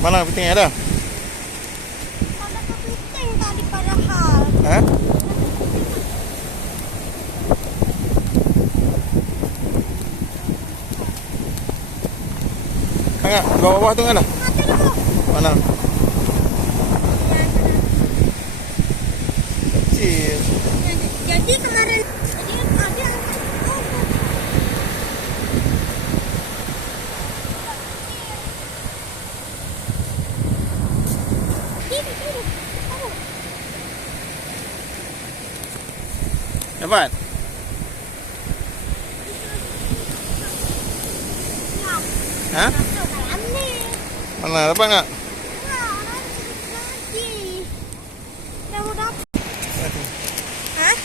Mana kepitingnya ada? Ada kepiting tadi padahal. Hah? Enggak, di bawah tuh ada. Mati dulu. Mana? Kecil. Jadi kemarin jadi ada Dapat? Hah? Mana? Dapat nggak? Hah?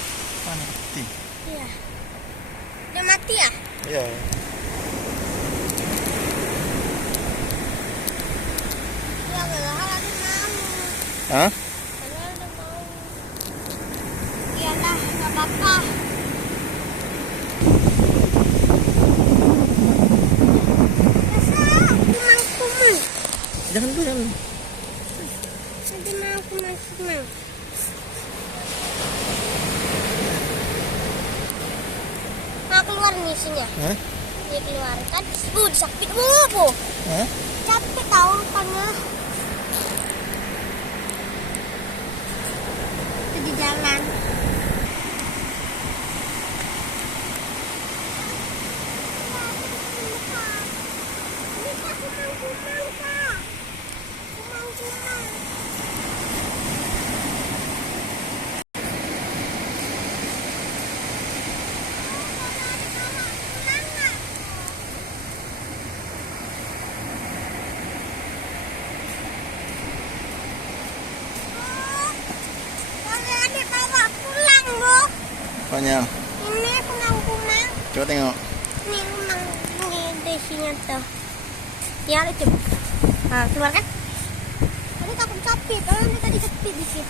Mana? Mati. Iya. Udah mati ya? Iya. Iya, padahal ada mau. Hah? Padahal ada mau. Iyalah, nggak apa-apa. Masa kumang-kumang? Jangan dulu, jangan. Nanti mau kumang-kumang. Nah, keluar nih isinya. Hah? Dia keluar kan. Sakit bu. Hah? Capek tahu rupanya. Itu di jalan. Apanya? Ini kumang-kumang. Coba tengok. Ini kumang ini desinya tuh. Ya itu. Nah, keluar kan? Tadi takut capit. Tadi capit dikit.